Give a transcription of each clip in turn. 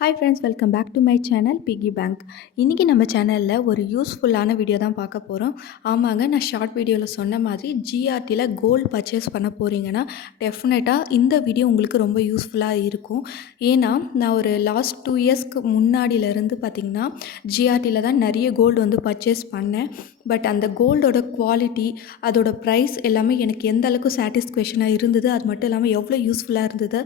Hi friends, welcome back to my channel piggy bank. இன்றைக்கி நம்ம சேனலில் ஒரு யூஸ்ஃபுல்லான வீடியோ தான் பார்க்க போகிறோம். ஆமாங்க, நான் ஷார்ட் வீடியோவில் சொன்ன மாதிரி ஜிஆர்டியில் கோல்டு பர்ச்சேஸ் பண்ண போகிறீங்கன்னா டெஃபினட்டாக இந்த வீடியோ உங்களுக்கு ரொம்ப யூஸ்ஃபுல்லாக இருக்கும். ஏன்னா நான் ஒரு லாஸ்ட் 2 இயர்ஸ்க்கு முன்னாடியிலேருந்து பார்த்திங்கன்னா ஜிஆர்டியில் தான் நிறைய கோல்டு வந்து பர்ச்சேஸ் பண்ணேன். பட் அந்த கோல்டோட குவாலிட்டி, அதோட ப்ரைஸ் எல்லாமே எனக்கு எந்த அளவுக்கு சாட்டிஸ்ஃபேக்ஷனாக இருந்தது, அது மட்டும் இல்லாமல் எவ்வளோ யூஸ்ஃபுல்லாக இருந்தது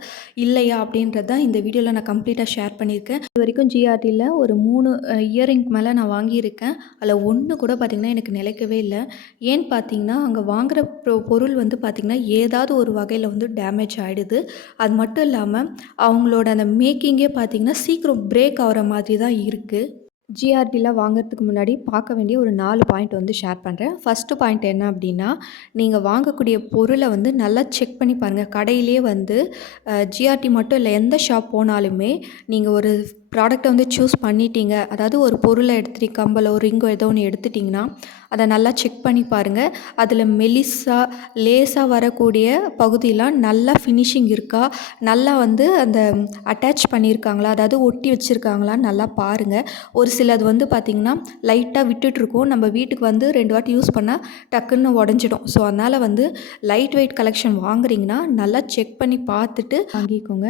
இல்லையா அப்படின்றது தான் இந்த வீடியோவில் நான் கம்ப்ளீட்டாக ஷேர் பண்ணியிருக்கேன். இது வரைக்கும் ஜிஆர்டியில் ஒரு 3 இயரிங்க்கு மேலே நான் வாங்கியிருக்கேன். அதில் ஒன்று கூட பார்த்திங்கன்னா எனக்கு நிலைக்கவே இல்லை. ஏன்னு பார்த்தீங்கன்னா அங்கே வாங்குகிற பொருள் வந்து பார்த்திங்கன்னா ஏதாவது ஒரு வகையில் வந்து டேமேஜ் ஆகிடுது. அது மட்டும் இல்லாமல் அவங்களோட அந்த மேக்கிங்கே பார்த்திங்கன்னா சீக்கிரம் பிரேக் ஆகிற மாதிரி தான் இருக்குது. ஜிஆர்டியில் வாங்குறதுக்கு முன்னாடி பார்க்க வேண்டிய ஒரு 4 பாயிண்ட் வந்து ஷேர் பண்ணுறேன். ஃபஸ்ட்டு பாயிண்ட் என்ன அப்படின்னா, நீங்கள் வாங்கக்கூடிய பொருளை வந்து நல்லா செக் பண்ணி பாருங்கள். கடையிலே வந்து ஜிஆர்டி மட்டும் இல்லை, எந்த ஷாப் போனாலுமே நீங்கள் ஒரு ப்ராடக்ட்டை வந்து சூஸ் பண்ணிட்டீங்க, அதாவது ஒரு பொருளை எடுத்துகிட்டு கம்பலோ ரிங்கோ ஏதோ ஒன்று எடுத்துட்டிங்கன்னா அதை நல்லா செக் பண்ணி பாருங்கள். அதில் மெலிசாக லேசாக வரக்கூடிய பகுதியெலாம் நல்லா ஃபினிஷிங் இருக்கா, நல்லா வந்து அந்த அட்டாச் பண்ணியிருக்காங்களா, அதாவது ஒட்டி வச்சுருக்காங்களான்னு நல்லா பாருங்கள். ஒரு சிலது வந்து பார்த்திங்கன்னா லைட்டாக விட்டுட்ருக்கோம், நம்ம வீட்டுக்கு வந்து 2 வாட்டி யூஸ் பண்ணால் டக்குன்னு உடஞ்சிடும். ஸோ அதனால் வந்து லைட் வெயிட் கலெக்ஷன் வாங்குறீங்கன்னா நல்லா செக் பண்ணி பார்த்துட்டு வாங்கிக்கோங்க.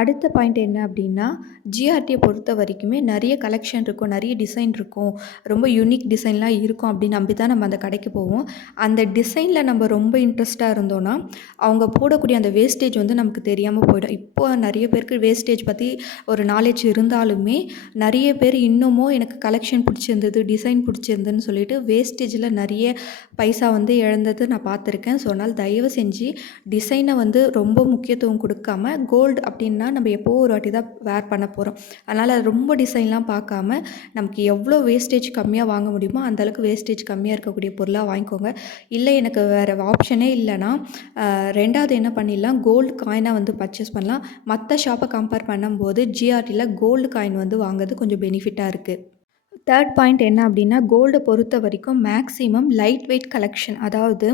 அடுத்த பாயிண்ட் என்ன அப்படின்னா, ஜிஆர்டியை பொறுத்த வரைக்குமே நிறைய கலெக்ஷன் இருக்கும், நிறைய டிசைன் இருக்கும், ரொம்ப யூனிக் டிசைன்லாம் இருக்கும் அப்படின்னு நம்பி தான் நம்ம அந்த கடைக்கு போவோம். அந்த டிசைனில் நம்ம ரொம்ப இன்ட்ரெஸ்ட்டாக இருந்தோன்னா அவங்க போடக்கூடிய அந்த வேஸ்டேஜ் வந்து நமக்கு தெரியாமல் போயிடும். இப்போ நிறைய பேருக்கு வேஸ்டேஜ் பற்றி ஒரு நாலேஜ் இருந்தாலுமே நிறைய பேர் இன்னமும் எனக்கு கலெக்ஷன் பிடிச்சிருந்தது, டிசைன் பிடிச்சிருந்துன்னு சொல்லிட்டு வேஸ்டேஜில் நிறைய பைசா வந்து இழந்தது நான் பார்த்துருக்கேன். ஸோ அதனால் தயவு செஞ்சு டிசைனை வந்து ரொம்ப முக்கியத்துவம் கொடுக்காம, கோல்டு அப்படின்னா நம்ம எப்போது ஒரு வாட்டி தான் வேர் பண்ண போகிறோம், அதனால் ரொம்ப டிசைன்லாம் பார்க்காம நமக்கு எவ்வளோ வேஸ்டேஜ் கம்மியாக வாங்க முடியுமோ அந்தளவுக்கு வேஸ்டேஜ் கம்மியாக இருக்கக்கூடிய பொருளாக வாங்கிக்கோங்க. இல்லை எனக்கு வேறு ஆப்ஷனே இல்லைன்னா ரெண்டாவது என்ன பண்ணிடலாம், கோல்டு காயினாக வந்து பர்ச்சேஸ் பண்ணலாம். மற்ற ஷாப்பை கம்பேர் பண்ணும்போது ஜிஆர்டியில் கோல்டு காயின் வந்து வாங்குறது கொஞ்சம் பெனிஃபிட்டாக இருக்குது. தேர்ட் பாயிண்ட் என்ன அப்படின்னா, கோல்டை பொறுத்த வரைக்கும் மேக்ஸிமம் லைட் வெயிட் கலெக்ஷன், அதாவது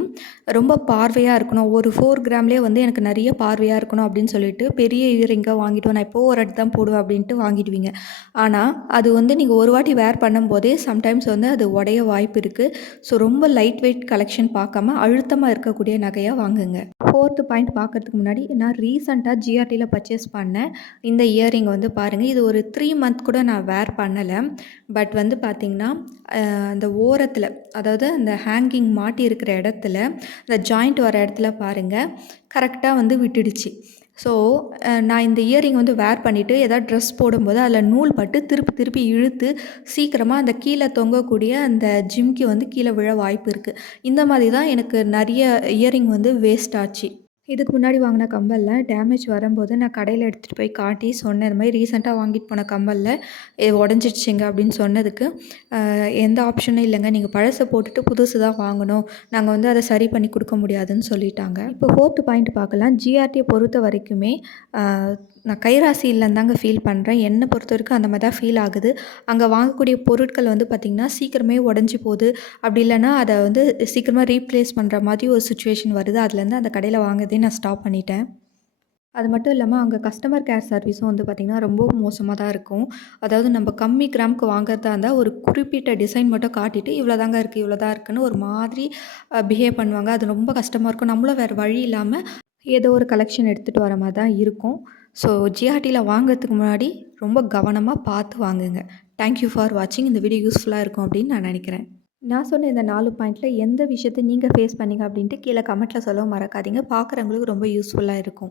ரொம்ப பார்வையாக இருக்கணும். ஒரு 4 கிராம்லேயே வந்து எனக்கு நிறைய பார்வையாக இருக்கணும் அப்படின்னு சொல்லிட்டு பெரிய இயரிங்காக வாங்கிட்டு நான் எப்போது ஒரு இடத்து தான் போடுவேன் அப்படின்ட்டு வாங்கிடுவீங்க. ஆனால் அது வந்து நீங்கள் ஒரு வாட்டி வேர் பண்ணும்போதே சம்டைம்ஸ் வந்து அது உடைய வாய்ப்பு இருக்குது. ஸோ ரொம்ப லைட் வெயிட் கலெக்ஷன் பார்க்காம அழுத்தமாக இருக்கக்கூடிய நகையாக வாங்குங்க. ஃபோர்த்து பாயிண்ட் பார்க்குறதுக்கு முன்னாடி, நான் ரீசெண்டாக ஜிஆர்டியில் பர்ச்சேஸ் பண்ணேன் இந்த இயரிங் வந்து பாருங்கள். இது ஒரு 3 மந்த் கூட நான் வேர் பண்ணலை. பட் வந்து பார்த்திங்கன்னா அந்த ஓரத்தில், அதாவது அந்த ஹேங்கிங் மாட்டி இருக்கிற இடத்துல, அந்த ஜாயிண்ட் வர இடத்துல பாருங்கள் கரெக்டாக வந்து விட்டுடுச்சு. ஸோ நான் இந்த இயரிங் வந்து வேர் பண்ணிவிட்டு ஏதாவது ட்ரெஸ் போடும்போது அதில் நூல் பட்டு திருப்பி திருப்பி இழுத்து சீக்கிரமாக அந்த கீழே தொங்கக்கூடிய அந்த ஜிம்கி வந்து கீழே விழ வாய்ப்பு இருக்குது. இந்த மாதிரி தான் எனக்கு நிறைய இயரிங் வந்து வேஸ்ட் ஆச்சு. இதுக்கு முன்னாடி வாங்கின கம்மலில் டேமேஜ் வரும்போது நான் கடையில் எடுத்துகிட்டு போய் காட்டி சொன்னேன், இது மாதிரி ரீசெண்டாக வாங்கிட்டு போன கம்மலில் உடஞ்சிடுச்சிங்க அப்படின்னு சொன்னதுக்கு, எந்த ஆப்ஷனும் இல்லைங்க, நீங்கள் பழசை போட்டுட்டு புதுசு தான் வாங்கணும், நாங்கள் வந்து அதை சரி பண்ணி கொடுக்க முடியாதுன்னு சொல்லிட்டாங்க. இப்போ ஃபோர்த்து பாயிண்ட் பார்க்கலாம். ஜிஆர்டியை பொறுத்த வரைக்குமே நான் கைராசி இல்லைன்னு தாங்க ஃபீல் பண்ணுறேன். என்னை பொறுத்த வரைக்கும் அந்த மாதிரி தான் ஃபீல் ஆகுது. அங்கே வாங்கக்கூடிய பொருட்கள் வந்து பார்த்திங்கன்னா சீக்கிரமே உடஞ்சி போகுது, அப்படி இல்லைன்னா அதை வந்து சீக்கிரமாக ரீப்ளேஸ் பண்ணுற மாதிரி ஒரு சுச்சுவேஷன் வருது. அதுலேருந்து அந்த கடையில் வாங்குறதே நான் ஸ்டாப் பண்ணிட்டேன். அது மட்டும் இல்லாமல் அங்கே கஸ்டமர் கேர் சர்வீஸும் வந்து பார்த்திங்கன்னா ரொம்ப மோசமாக தான் இருக்கும். அதாவது நம்ம கம்மி கிராமுக்கு வாங்குறதா இருந்தால் ஒரு குறிப்பிட்ட டிசைன் மட்டும் காட்டிட்டு இவ்வளோ தாங்க இருக்குது, இவ்வளோ தான் இருக்குன்னு ஒரு மாதிரி பிஹேவ் பண்ணுவாங்க. அது ரொம்ப கஷ்டமாக இருக்கும். நம்மளும் வேறு வழி இல்லாமல் ஏதோ ஒரு கலெக்ஷன் எடுத்துகிட்டு வர மாதிரி தான் இருக்கும். ஸோ ஜிஆர்டியில் வாங்குறதுக்கு முன்னாடி ரொம்ப கவனமாக பார்த்து வாங்குங்க. தேங்க்யூ ஃபார் வாட்சிங். இந்த வீடியோ யூஸ்ஃபுல்லாக இருக்கும் அப்படின்னு நான் நினைக்கிறேன். நான் சொன்ன இந்த 4 பாயிண்ட்டில் எந்த விஷயத்தை நீங்கள் ஃபேஸ் பண்ணீங்க அப்படின்ட்டு கீழே கமெண்ட்டில் சொல்லவும் மறக்காதீங்க. பார்க்குறவங்களுக்கு ரொம்ப யூஸ்ஃபுல்லாக இருக்கும்.